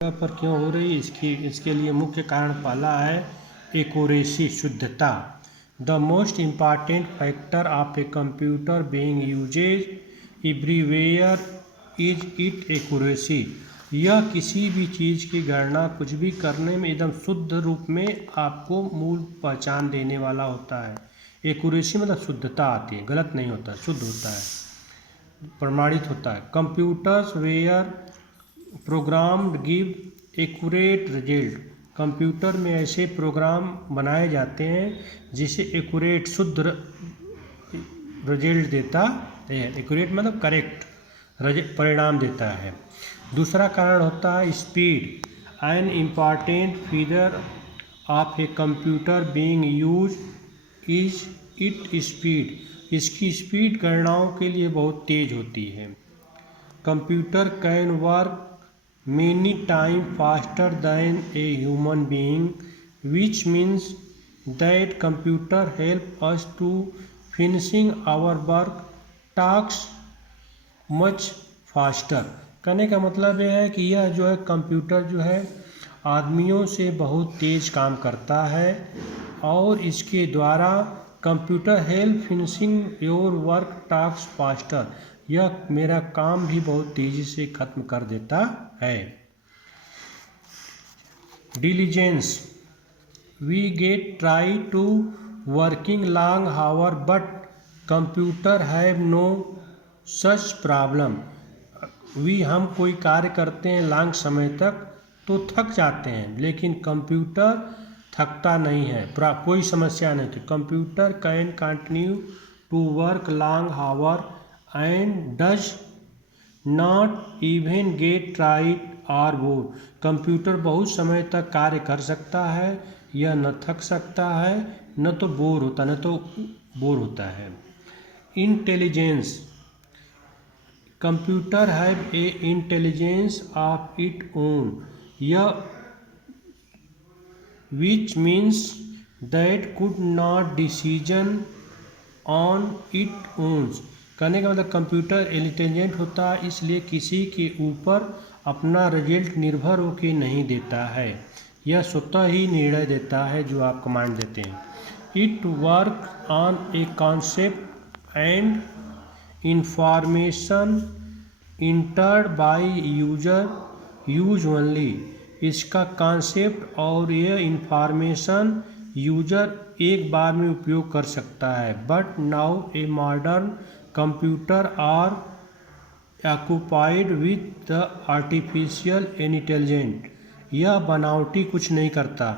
पर क्यों हो रही है इसके लिए मुख्य कारण पहला है एक्यूरेसी, शुद्धता। The most important factor of a computer being usages everywhere is it accuracy. यह किसी भी चीज़ की गणना कुछ भी करने में एकदम शुद्ध रूप में आपको मूल पहचान देने वाला होता है। एक्यूरेसी मतलब शुद्धता आती है, गलत नहीं होता, शुद्ध होता है, प्रमाणित होता है। Computers were program give accurate result. Computer में ऐसे प्रोग्राम बनाए जाते हैं जिसे एक्यूरेट, शुद्ध रिजल्ट देता है। एक्यूरेट मतलब करेक्ट परिणाम देता है। दूसरा कारण होता है speed. An important feature of a computer being use is it speed. इसकी स्पीड गणनाओं के लिए बहुत तेज होती है। Computer can work many times faster than a human being, which means that computer help us to finishing our work tasks much faster। कहने का मतलब यह है कि यह जो है कंप्यूटर जो है आदमियों से बहुत तेज काम करता है और इसके द्वारा computer help finishing your work task faster. यह मेरा काम भी बहुत तेज़ी से ख़त्म कर देता है। Diligence, we get try to working long hour but computer have no such problem. हम कोई कार्य करते हैं लॉन्ग समय तक तो थक जाते हैं, लेकिन कंप्यूटर थकता नहीं है, कोई समस्या नहीं थी। Computer can continue to work long hour and does not even get tired और बोर। कंप्यूटर बहुत समय तक कार्य कर सकता है, यह न थक सकता है न तो बोर होता है। Intelligence, computer have a intelligence of it own, यह which means that could not decision on it own. कहने का मतलब कंप्यूटर इंटेलिजेंट होता है, इसलिए किसी के ऊपर अपना रिजल्ट निर्भर होकर नहीं देता है, यह स्वतः ही निर्णय देता है जो आप कमांड देते हैं। It work on a concept and information entered by use only. इसका कॉन्सेप्ट और यह इंफॉर्मेशन यूजर एक बार में उपयोग कर सकता है। But now a modern computer are occupied with the artificial intelligent, यह बनावटी कुछ नहीं करता।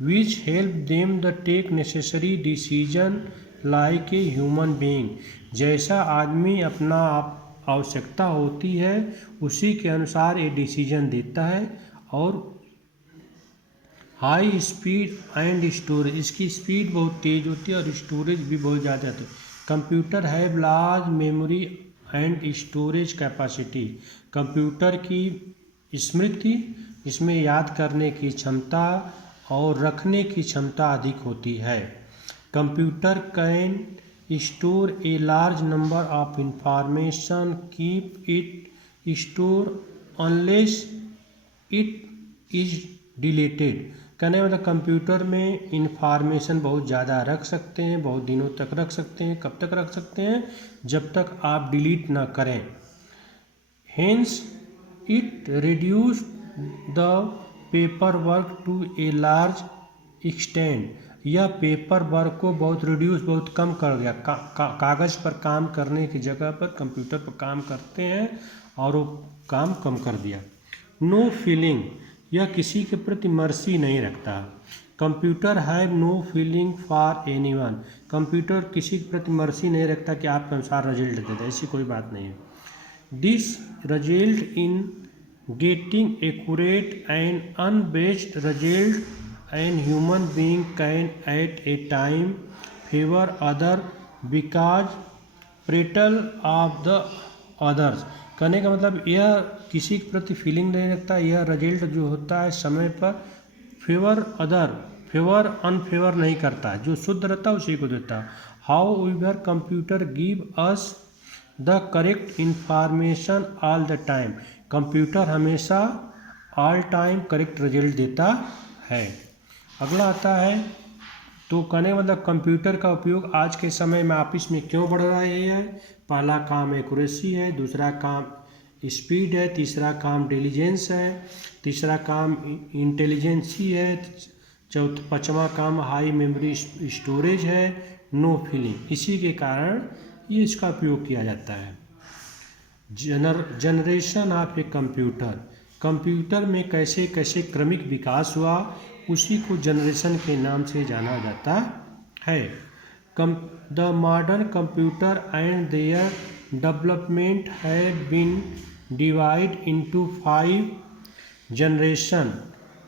Which help them the take necessary decision like a human being, जैसा आदमी अपना आवश्यकता होती है उसी के अनुसार ये डिसीजन देता है। और हाई स्पीड एंड स्टोरेज, इसकी स्पीड बहुत तेज़ होती है और स्टोरेज भी बहुत ज़्यादा होती है। Computer have large memory and storage capacity, computer की स्मृति, इसमें याद करने की क्षमता और रखने की क्षमता अधिक होती है। Computer can store a large number of information, keep it store unless it is deleted. कहने का मतलब कंप्यूटर में इंफॉर्मेशन बहुत ज़्यादा रख सकते हैं, बहुत दिनों तक रख सकते हैं। कब तक रख सकते हैं? जब तक आप डिलीट ना करें। Hence it reduce the paper work to a large extent, यह पेपर वर्क को बहुत कम कर दिया। कागज़ पर काम करने की जगह पर कंप्यूटर पर काम करते हैं और वो काम कम कर दिया। नो फीलिंग, यह किसी के प्रति मर्सी नहीं रखता। Computer have no feeling for anyone, computer किसी के प्रति मर्सी नहीं रखता कि आपके अनुसार रिजल्ट दे दे, ऐसी कोई बात नहीं है। This result in getting accurate and unbased result and human being can at a time favour other because partial of the others. कहने का मतलब यह किसी के प्रति फीलिंग नहीं रखता, यह रिजल्ट जो होता है समय पर फेवर अनफेवर नहीं करता, जो शुद्ध रहता है उसी को देता। How ever computer give us the correct information all the time, computer हमेशा ऑल टाइम करेक्ट रिजल्ट देता है। अगला आता है, तो कहने का मतलब कंप्यूटर का उपयोग आज के समय में ऑफिस में क्यों बढ़ रहा है। पहला काम एक्यूरेसी है, दूसरा काम स्पीड है, तीसरा काम डिलीजेंस है, तीसरा काम इंटेलिजेंसी है, पाँचवा काम हाई मेमोरी स्टोरेज है, नो फीलिंग। इसी के कारण ये इसका उपयोग किया जाता है। Generation of a computer, computer में कैसे कैसे क्रमिक विकास हुआ उसी को जनरेशन के नाम से जाना जाता है। The modern computer and their development have been divide into 5 generation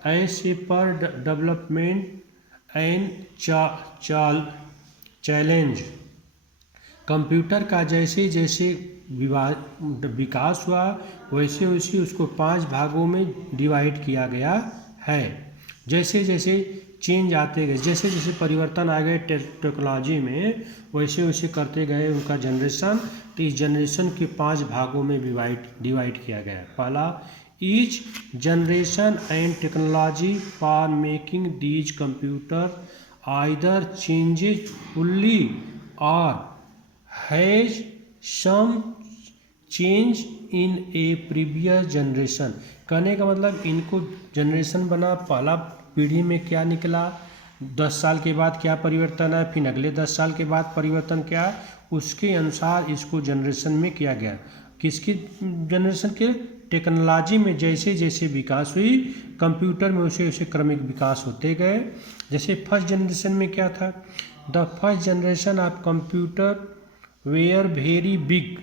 as a per development and challenge. Computer का जैसे जैसे विकास हुआ वैसे वैसे उसको 5 भागों में डिवाइड किया गया है। जैसे जैसे चेंज आते गए, जैसे जैसे परिवर्तन आ गए टेक्नोलॉजी में, वैसे वैसे करते गए उनका जनरेशन। तो इस जनरेशन के 5 भागों में डिवाइड किया गया। पहला, each generation and technology for making these computer either changes fully और has some change in a previous generation. कहने का मतलब इनको जनरेशन बना, पहला पीढ़ी में क्या निकला, 10 साल के बाद क्या परिवर्तन है, फिर अगले 10 साल के बाद परिवर्तन क्या, उसके अनुसार इसको जनरेशन में किया गया। किसकी जनरेशन के? टेक्नोलॉजी में जैसे जैसे विकास हुई कंप्यूटर में वैसे वैसे क्रमिक विकास होते गए। जैसे फर्स्ट जनरेशन में क्या था, the first generation of computer were very big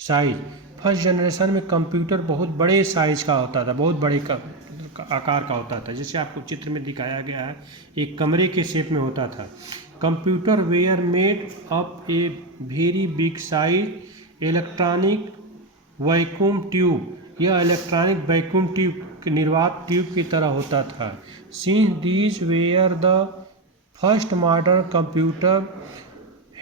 size. First generation में कंप्यूटर बहुत बड़े साइज का होता था, बहुत बड़े आकार का होता था। जैसे आपको चित्र में दिखाया गया है, एक कमरे के शेप में होता था। Computer were made up a very big size electronic vacuum tube. यह इलेक्ट्रॉनिक वैक्यूम ट्यूब निर्वात ट्यूब की तरह होता था। Since these where the first modern computer,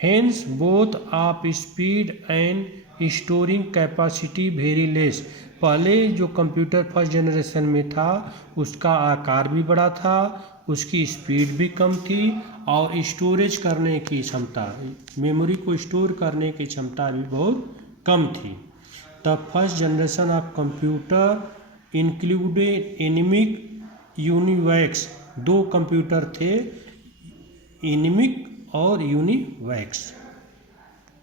hence both of speed and storing capacity very less. पहले जो computer first generation में था उसका आकार भी बड़ा था, उसकी स्पीड भी कम थी और स्टोरेज करने की क्षमता, मेमोरी को स्टोर करने की क्षमता भी बहुत कम थी। The first generation of computer included ENIAC UNIVACs. 2 computer थे, एनिमिक और यूनिवैक्स।